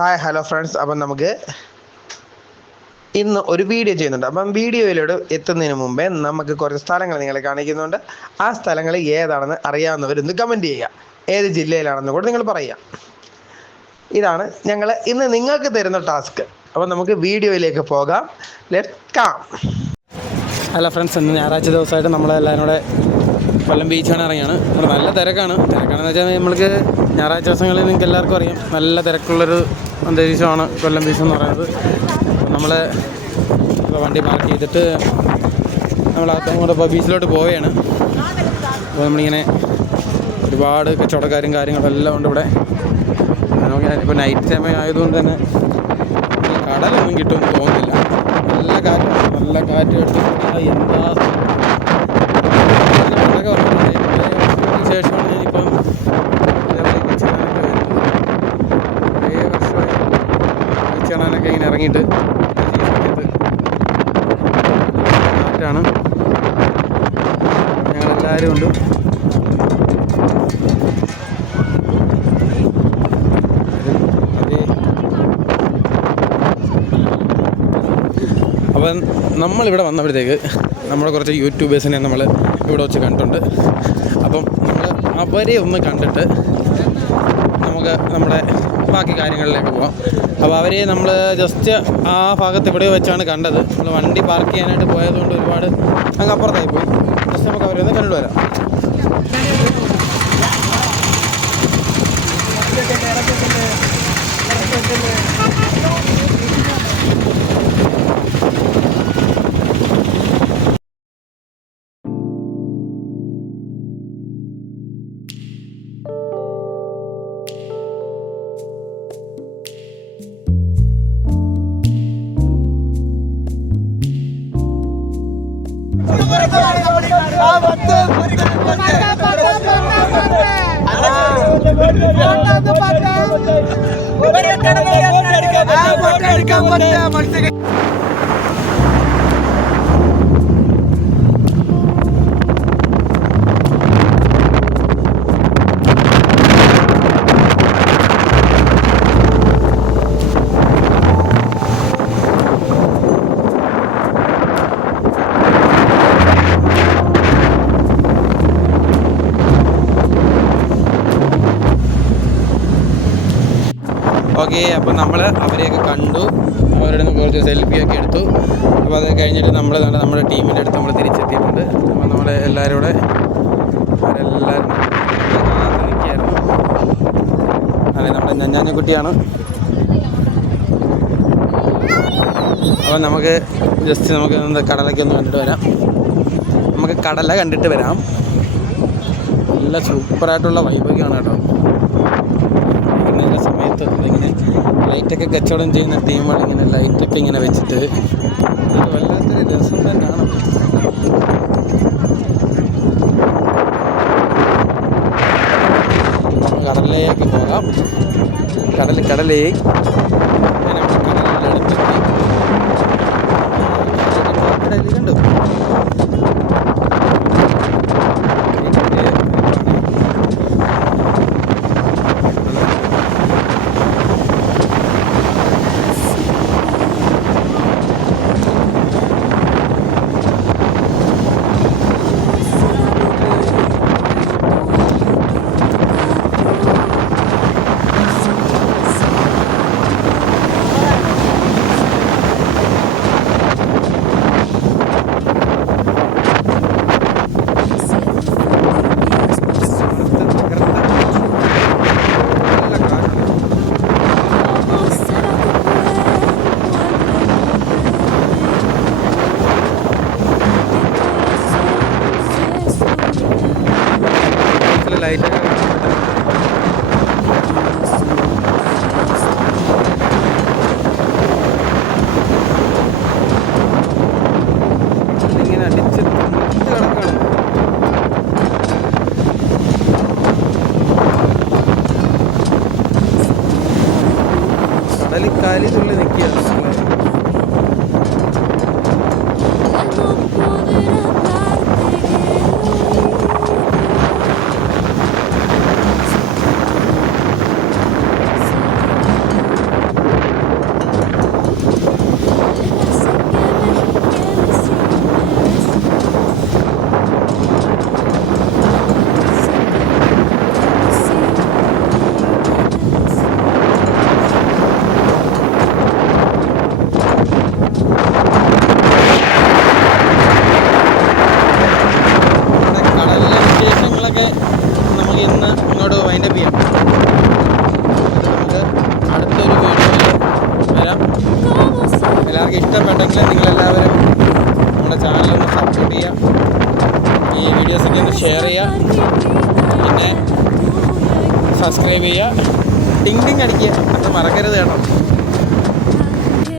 Hi hello friends അപ്പം നമുക്ക് ഇന്ന് ഒരു വീഡിയോ ചെയ്യുന്നുണ്ട്. അപ്പം വീഡിയോയിലൂടെ എത്തുന്നതിന് മുമ്പേ നമുക്ക് കുറച്ച് സ്ഥലങ്ങൾ നിങ്ങളെ കാണിക്കുന്നുണ്ട്. ആ സ്ഥലങ്ങൾ ഏതാണെന്ന് അറിയാവുന്നവരൊന്ന് കമന്റ് ചെയ്യുക. ഏത് ജില്ലയിലാണെന്ന് കൂടെ നിങ്ങൾ പറയുക. ഇതാണ് ഞങ്ങൾ ഇന്ന് നിങ്ങൾക്ക് തരുന്ന ടാസ്ക് അപ്പം നമുക്ക് വീഡിയോയിലേക്ക് പോകാം. ലെറ്റ് കാം ഹലോ ഫ്രണ്ട്സ് ഇന്ന് ഞായറാഴ്ച ദിവസമായിട്ട് നമ്മളെല്ലാവരും കൂടെ കൊല്ലം ബീച്ചാണ് ഇറങ്ങിയാണ്. നല്ല തിരക്കാണ്. തിരക്കാണെന്ന് വെച്ചാൽ നമ്മൾക്ക് ഞായറാഴ്ച ദിവസങ്ങളിൽ നിങ്ങൾക്ക് എല്ലാവർക്കും അറിയാം. നല്ല തിരക്കുള്ളൊരു അന്തരീക്ഷമാണ് കൊല്ലം ബീച്ച് എന്ന് പറയുന്നത് നമ്മൾ വണ്ടി പാർക്ക് ചെയ്തിട്ട് നമ്മൾ അങ്ങോട്ട് ഇപ്പോൾ ബീച്ചിലോട്ട് പോവുകയാണ്. അപ്പോൾ നമ്മളിങ്ങനെ ഒരുപാട് കച്ചവടക്കാരും കാര്യങ്ങളും എല്ലാം ഉണ്ട് ഇവിടെ. നമുക്ക് ഇപ്പോൾ നൈറ്റ് സമയം ആയതുകൊണ്ട് തന്നെ കടലൊന്നും കിട്ടുമെന്ന് തോന്നുന്നില്ല. നല്ല കാറ്റ് നല്ല കാറ്റ് എടുത്ത് എന്താ ഇറങ്ങിയിട്ട് ഈ സമയത്ത് കാറ്റാണ് ഞങ്ങളെല്ലാവരും ഉണ്ട്. അപ്പം നമ്മളിവിടെ വന്നപ്പോഴത്തേക്ക് നമ്മുടെ കുറച്ച് യൂട്യൂബേഴ്സിനെ നമ്മൾ ഇവിടെ വെച്ച് കണ്ടിട്ടുണ്ട്. അപ്പം നമ്മൾ അവരെ ഒന്ന് കണ്ടിട്ട് നമുക്ക് നമ്മുടെ ബാക്കി കാര്യങ്ങളിലേക്ക് പോവാം. അപ്പോൾ അവരെ നമ്മൾ ജസ്റ്റ് ആ ഭാഗത്ത് ഇവിടെ വെച്ചാണ് കണ്ടത്. നമ്മൾ വണ്ടി പാർക്ക് ചെയ്യാനായിട്ട് പോയതുകൊണ്ട് ഒരുപാട് അങ്ങ് അപ്പുറത്തായി പോയി. ജസ്റ്റ് നമുക്ക് അവരെ ഒന്ന് കണ്ടിട്ട് വരാം. மனுஷங்க ഓക്കെ അപ്പോൾ നമ്മൾ അവരെയൊക്കെ കണ്ടു. അവരുടെ കുറച്ച് സെൽഫിയൊക്കെ എടുത്തു. അപ്പോൾ അത് കഴിഞ്ഞിട്ട് നമ്മൾ നമ്മുടെ ടീമിന്റെ അടുത്ത് നമ്മൾ തിരിച്ചെത്തിയിട്ടുണ്ട്. അപ്പോൾ നമ്മൾ എല്ലാവരും കൂടെ അവരെല്ലാവരും നിൽക്കുകയായിരുന്നു. അതെ നമ്മുടെ ഞഞ്ഞാഞ്ഞക്കുട്ടിയാണ് അപ്പോൾ നമുക്ക് ജസ്റ്റ് നമുക്ക് എന്താ കടലൊക്കെ ഒന്ന് കണ്ടിട്ട് വരാം. നമുക്ക് കടല കണ്ടിട്ട് വരാം. നല്ല സൂപ്പറായിട്ടുള്ള വൈബൊക്കെയാണ് കേട്ടോ. സമയത്ത് ഇങ്ങനെ ലൈറ്റൊക്കെ കച്ചവടം ചെയ്യുന്ന ടീമുകൾ ഇങ്ങനെ ലൈറ്റൊക്കെ ഇങ്ങനെ വെച്ചിട്ട്. അത് വല്ലാത്തൊരു രസം തന്നെയാണ്. കടലിലേക്ക് പോകാം. കടൽ കടലേ. കടലിനടുത്തെത്തി കടലിലുണ്ട് ലൈറ്റൊക്കെ ഇങ്ങനെ അടിച്ച് കിടക്കാണ് കടലിൽ കാലി തുള്ളി നിൽക്കുകയാണ് ഇന്ന് ഇങ്ങോട്ട് വൈൻഡപ്പ് ചെയ്യാം. നമുക്ക് അടുത്തൊരു വീഡിയോയിൽ വരാം. എല്ലാവർക്കും ഇഷ്ടപ്പെട്ടെങ്കിൽ നിങ്ങളെല്ലാവരും നമ്മുടെ ചാനലൊന്ന് സബ്സ്ക്രൈബ് ചെയ്യുക. ഈ വീഡിയോസൊക്കെ ഒന്ന് ഷെയർ ചെയ്യുക. പിന്നെ സബ്സ്ക്രൈബ് ചെയ്യുക. ടിങ് ടിങ് അടിക്കുക. അത് മറക്കരുത് കേട്ടോ.